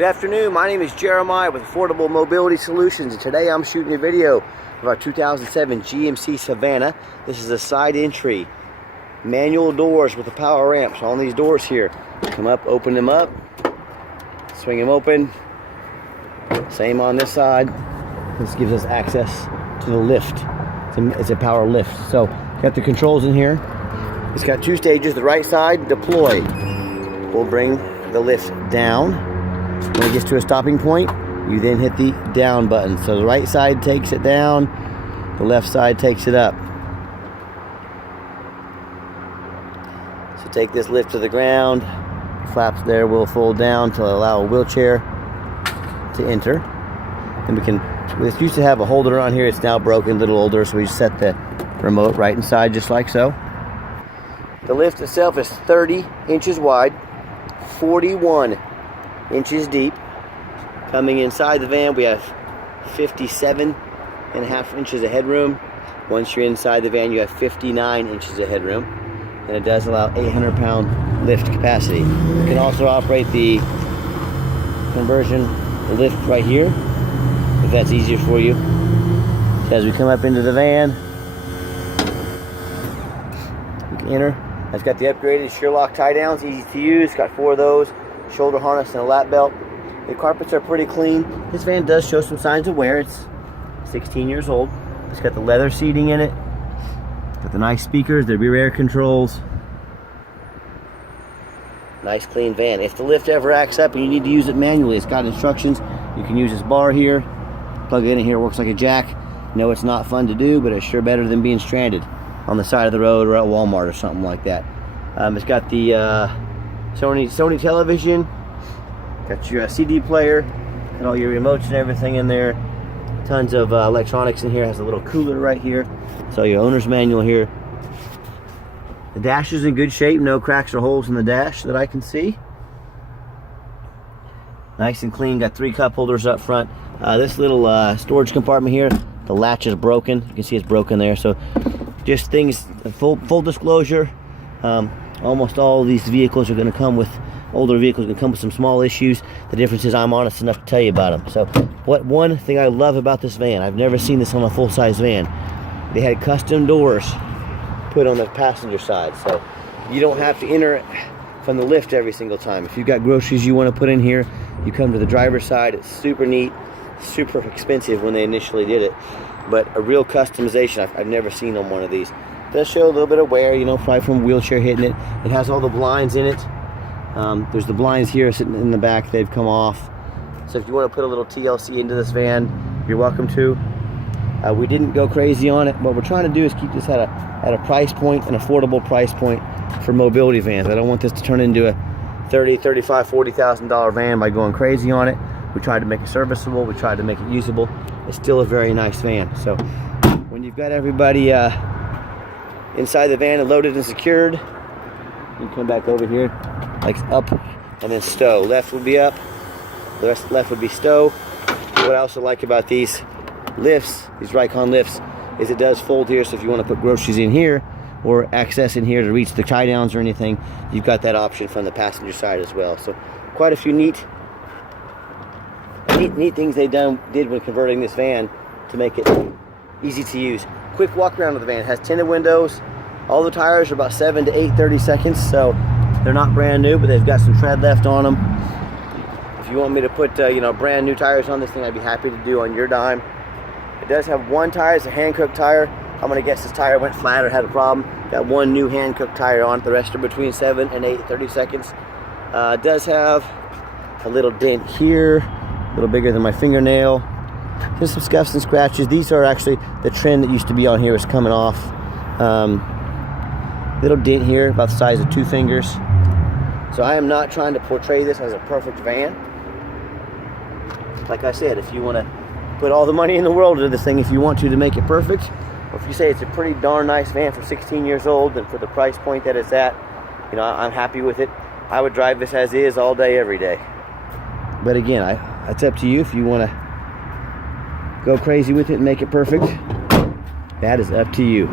Good afternoon, my name is Jeremiah with Affordable Mobility Solutions, and today I'm shooting a video of our 2007 GMC Savannah. This is a side entry, manual doors with a power ramp. So on these doors here, come up, open them up, swing them open. Same on this side. This gives us access to the lift. It's a power lift. So got the controls in here. It's got two stages. The right side, deploy, will bring the lift down. When it gets to a stopping point, you then hit the down button. So the right side takes it down, the left side takes it up. So take this lift to the ground. The flaps there will fold down to allow a wheelchair to enter. And this used to have a holder on here. It's now broken, a little older, so we set the remote right inside just like so. The lift itself is 30 inches wide, 41 inches deep. Coming inside the van, we have 57.5 inches of headroom. Once you're inside the van, you have 59 inches of headroom, and it does allow 800-pound lift capacity. You can also operate the conversion lift right here, if that's easier for you. So as we come up into the van, you can enter. It's got the upgraded Sherlock tie downs, easy to use. It's got 4 of those. Shoulder harness and a lap belt. The carpets are pretty clean. This van does show some signs of wear. It's 16 years old. It's got the leather seating in it. Got the nice speakers, the rear air controls. Nice clean van. If the lift ever acts up and you need to use it manually, it's got instructions. You can use this bar here. Plug it in here, works like a jack. No, it's not fun to do, but it's sure better than being stranded on the side of the road or at Walmart or something like that. It's got the Sony television, got your CD player, and all your remotes and everything in there. Tons of electronics in here. Has a little cooler right here. So your owner's manual here. The dash is in good shape. No cracks or holes in the dash that I can see. Nice and clean. Got 3 cup holders up front. This little storage compartment here, the latch is broken. You can see it's broken there. So just things, full disclosure. Almost all of these vehicles are going to come with, older vehicles are going to come with some small issues. The difference is I'm honest enough to tell you about them. So one thing I love about this van, I've never seen this on a full-size van. They had custom doors put on the passenger side. So you don't have to enter it from the lift every single time. If you've got groceries you want to put in here, you come to the driver's side. It's super neat, super expensive when they initially did it. But a real customization I've never seen on one of these. It does show a little bit of wear, you know, probably from a wheelchair hitting it. It has all the blinds in it. There's the blinds here sitting in the back. They've come off. So if you want to put a little TLC into this van, you're welcome to. We didn't go crazy on it. What we're trying to do is keep this at a price point, an affordable price point for mobility vans. I don't want this to turn into a $30,000, $35,000, $40,000 van by going crazy on it. We tried to make it serviceable. We tried to make it usable. It's still a very nice van. So when you've got everybody inside the van and loaded and secured, you come back over here, like up and then stow. Left would be up, the left would be stow. What I also like about these lifts, these Rikon lifts, is it does fold here. So if you want to put groceries in here or access in here to reach the tie downs or anything, you've got that option from the passenger side as well. So quite a few neat things they did when converting this van to make it easy to use. Quick walk around of the van. It has tinted windows. All the tires are about 7 to 8 30 seconds, so they're not brand new, but they've got some tread left on them. If you want me to put brand new tires on this thing, I'd be happy to do on your dime. It does have one tire. It's a hand-cooked tire. I'm gonna guess this tire went flat or had a problem. Got one new hand-cooked tire on it. The rest are between 7 and 8 30 seconds. It does have a little dent here, a little bigger than my fingernail. There's some scuffs and scratches. These are actually the trim that used to be on here is coming off. Little dent here, about the size of 2 fingers. So I am not trying to portray this as a perfect van. Like I said, if you want to put all the money in the world into this thing, if you want to make it perfect, or if you say it's a pretty darn nice van for 16 years old and for the price point that it's at, I'm happy with it. I would drive this as is all day, every day. But again, it's up to you. If you want to go crazy with it and make it perfect, that is up to you.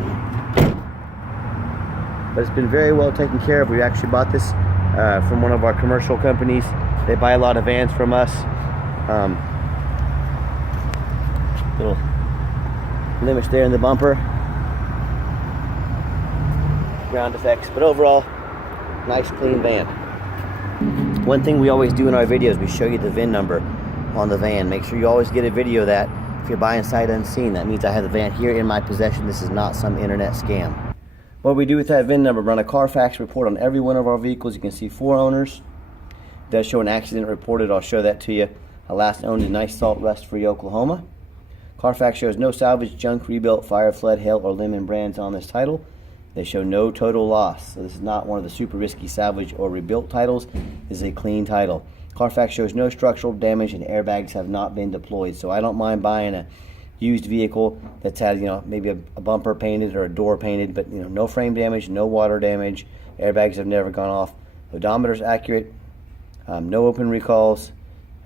But it's been very well taken care of. We actually bought this from one of our commercial companies They buy a lot of vans from us. Little blemish there in the bumper. Ground effects, but overall, nice clean van. One thing we always do in our videos, we show you the VIN number on the van. Make sure you always get a video of that. If you're buying sight unseen, that means I have the van here in my possession. This is not some internet scam. What we do with that VIN number, run a Carfax report on every one of our vehicles. You can see 4 owners. It does show an accident reported. I'll show that to you. Last owned in nice salt rust-free Oklahoma. Carfax shows no salvage, junk, rebuilt, fire, flood, hail, or lemon brands on this title. They show no total loss. So this is not one of the super risky salvage or rebuilt titles. This is a clean title. Carfax shows no structural damage and airbags have not been deployed. So I don't mind buying a used vehicle that's had, maybe a bumper painted or a door painted, but no frame damage, no water damage, airbags have never gone off. Odometer's accurate, no open recalls.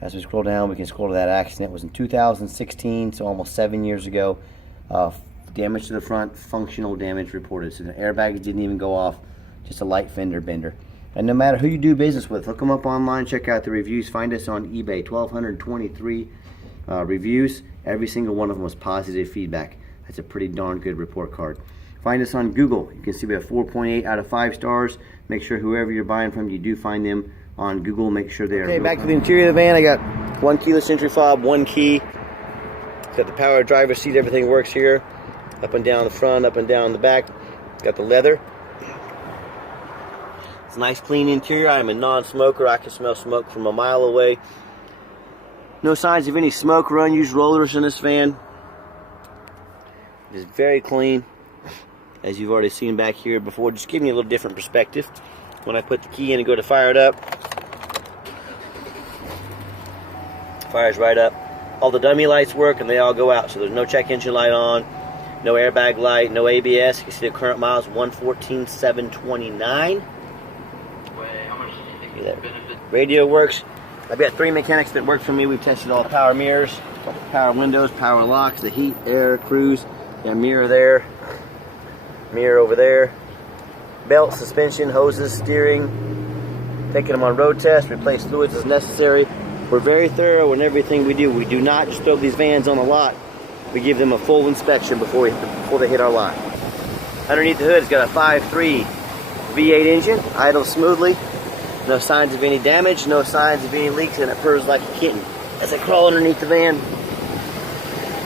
As we scroll down, we can scroll to that accident. It was in 2016, so almost 7 years ago. Damage to the front, functional damage reported. So the airbags didn't even go off, just a light fender bender. And no matter who you do business with, look them up online, check out the reviews. Find us on eBay, 1,223 reviews. Every single one of them was positive feedback. That's a pretty darn good report card. Find us on Google. You can see we have 4.8 out of 5 stars. Make sure whoever you're buying from, you do find them on Google. Make sure they are. Okay, back to the interior of the van. I got 1 keyless entry fob, 1 key. It's got the power driver's seat. Everything works here. Up and down the front, up and down the back. Got the leather. It's a nice clean interior. I am a non-smoker. I can smell smoke from a mile away. No signs of any smoke or unused rollers in this van. It is very clean, as you've already seen back here before. Just giving you a little different perspective. When I put the key in and go to fire it up, fires right up. All the dummy lights work and they all go out. So there's no check engine light on. No airbag light, no ABS. You can see the current miles, 114,729. Radio works. I've got 3 mechanics that work for me. We've tested all power mirrors, power windows, power locks, the heat, air, cruise. Got a mirror there, mirror over there. Belt, suspension, hoses, steering. Taking them on road tests, replace fluids as necessary. We're very thorough in everything we do. We do not just throw these vans on the lot. We give them a full inspection before they hit our lot. Underneath the hood, it's got a 5.3 V8 engine, idles smoothly. No signs of any damage, no signs of any leaks, and it purrs like a kitten. As I crawl underneath the van,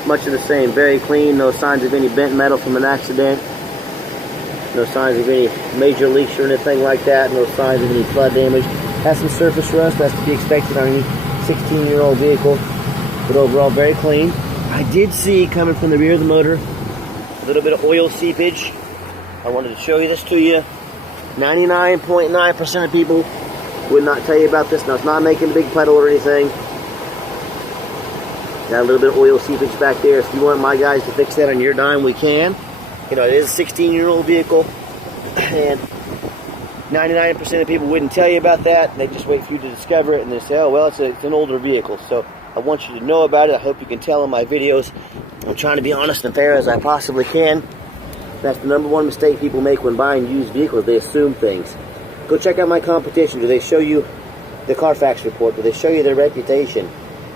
much of the same, very clean, no signs of any bent metal from an accident. No signs of any major leaks or anything like that, no signs of any flood damage. Has some surface rust, that's to be expected on any 16-year-old vehicle, but overall very clean. I did see, coming from the rear of the motor, a little bit of oil seepage. I wanted to show you this to you. 99.9% of people would not tell you about this. Now, it's not making a big puddle or anything. Got a little bit of oil seepage back there. If you want my guys to fix that on your dime, we can. It is a 16-year-old vehicle, and 99% of people wouldn't tell you about that. They just wait for you to discover it, and they say, oh, well, it's an older vehicle. So I want you to know about it. I hope you can tell in my videos. I'm trying to be honest and fair as I possibly can. That's the number 1 mistake people make when buying used vehicles. They assume things. Go check out my competition. Do they show you the Carfax report? Do they show you their reputation?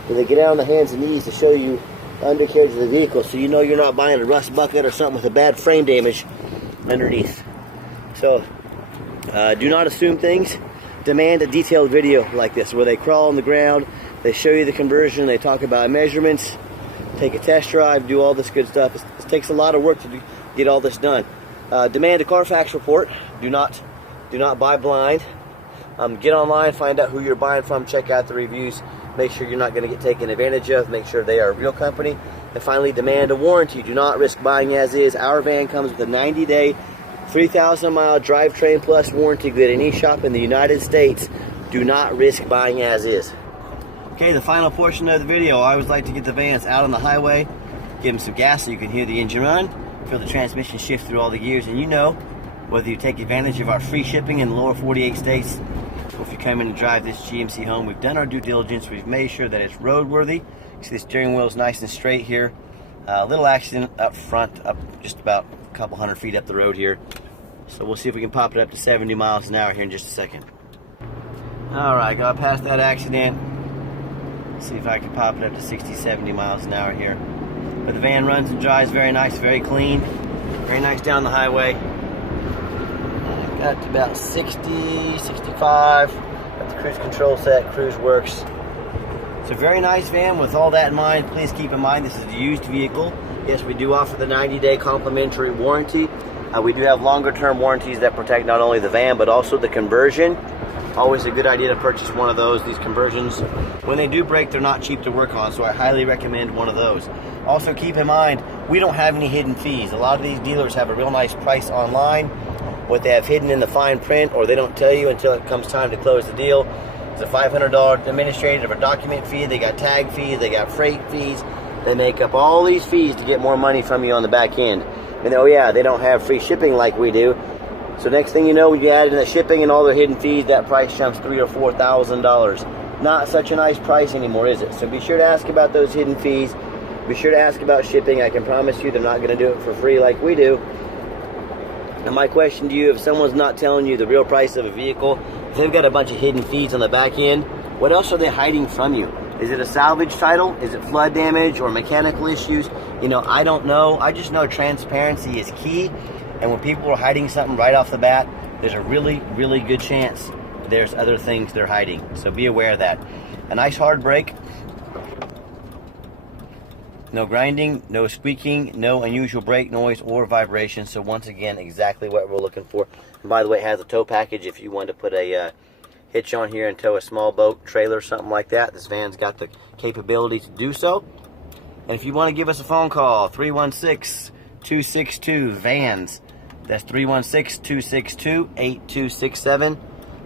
Do they get out on the hands and knees to show you the undercarriage of the vehicle so you know you're not buying a rust bucket or something with a bad frame damage underneath? So do not assume things. Demand a detailed video like this where they crawl on the ground, they show you the conversion, they talk about measurements, take a test drive, do all this good stuff. It takes a lot of work to get all this done. Demand a Carfax report. Do not buy blind. Get online, find out who you're buying from, check out the reviews, make sure you're not going to get taken advantage of, make sure they are a real company. And finally, demand a warranty. Do not risk buying as is. Our van comes with a 90-day, 3,000-mile drivetrain plus warranty good at any shop in the United States. Do not risk buying as is. Okay, the final portion of the video, I always like to get the vans out on the highway, give them some gas so you can hear the engine run, feel the transmission shift through all the gears, and whether you take advantage of our free shipping in the lower 48 states, or if you come in and drive this GMC home, we've done our due diligence, we've made sure that it's roadworthy. You see the steering wheel is nice and straight here. A little accident up front, up just about a couple hundred feet up the road here. So we'll see if we can pop it up to 70 miles an hour here in just a second. Alright, got past that accident. See if I can pop it up to 60, 70 miles an hour here. But the van runs and drives very nice, very clean. Very nice down the highway. Got to about 60, 65. Got the cruise control set, cruise works. It's a very nice van. With all that in mind, please keep in mind this is a used vehicle. Yes, we do offer the 90-day complimentary warranty. We do have longer term warranties that protect not only the van, but also the conversion. Always a good idea to purchase one of those. These conversions, when they do break, they're not cheap to work on, so I highly recommend one of those. Also keep in mind, we don't have any hidden fees. A lot of these dealers have a real nice price online. What they have hidden in the fine print, or they don't tell you until it comes time to close the deal, is a $500 administrative or document fee. They got tag fees, they got freight fees. They make up all these fees to get more money from you on the back end. And oh yeah, they don't have free shipping like we do. So next thing you know, when you add in the shipping and all their hidden fees, that price jumps $3,000 or $4,000. Not such a nice price anymore, is it? So be sure to ask about those hidden fees. Be sure to ask about shipping. I can promise you they're not going to do it for free like we do. And my question to you, if someone's not telling you the real price of a vehicle, if they've got a bunch of hidden fees on the back end, what else are they hiding from you? Is it a salvage title? Is it flood damage or mechanical issues? You know, I don't know. I just know transparency is key. And when people are hiding something right off the bat, there's a really, really good chance there's other things they're hiding. So be aware of that. A nice hard brake. No grinding, no squeaking, no unusual brake noise or vibration. So once again, exactly what we're looking for. And by the way, it has a tow package if you want to put a hitch on here and tow a small boat, trailer, something like that. This van's got the capability to do so. And if you want to give us a phone call, 316-262-VANS. That's 316-262-8267.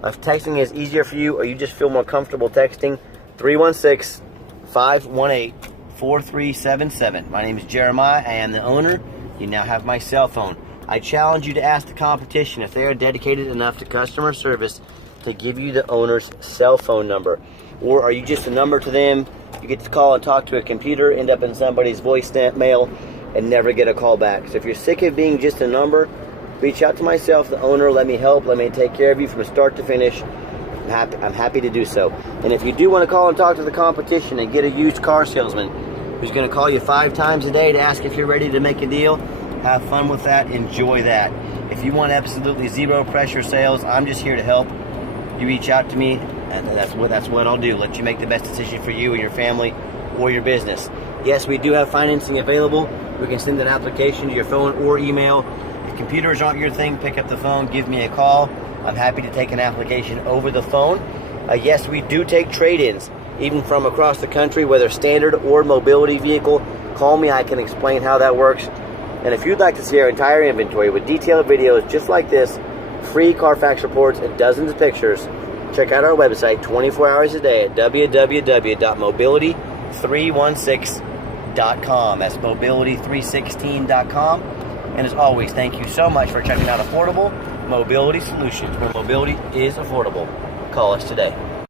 If texting is easier for you or you just feel more comfortable texting, 316-518-4377. My name is Jeremiah. I am the owner. You now have my cell phone. I challenge you to ask the competition if they are dedicated enough to customer service to give you the owner's cell phone number. Or are you just a number to them? You get to call and talk to a computer, end up in somebody's voicemail, and never get a call back. So if you're sick of being just a number, reach out to myself, the owner. Let me help. Let me take care of you from start to finish. I'm happy to do so. And if you do want to call and talk to the competition and get a used car salesman who's going to call you 5 times a day to ask if you're ready to make a deal, have fun with that. Enjoy that. If you want absolutely zero pressure sales, I'm just here to help. You reach out to me, and that's what I'll do. Let you make the best decision for you and your family or your business. Yes, we do have financing available. We can send an application to your phone or email. If computers aren't your thing, pick up the phone, give me a call. I'm happy to take an application over the phone. Yes, we do take trade-ins, even from across the country, whether standard or mobility vehicle. Call me, I can explain how that works. And if you'd like to see our entire inventory with detailed videos just like this, free Carfax reports, and dozens of pictures, check out our website 24 hours a day at www.mobility316.com. That's mobility316.com. And as always, thank you so much for checking out Affordable Mobility Solutions, where mobility is affordable. Call us today.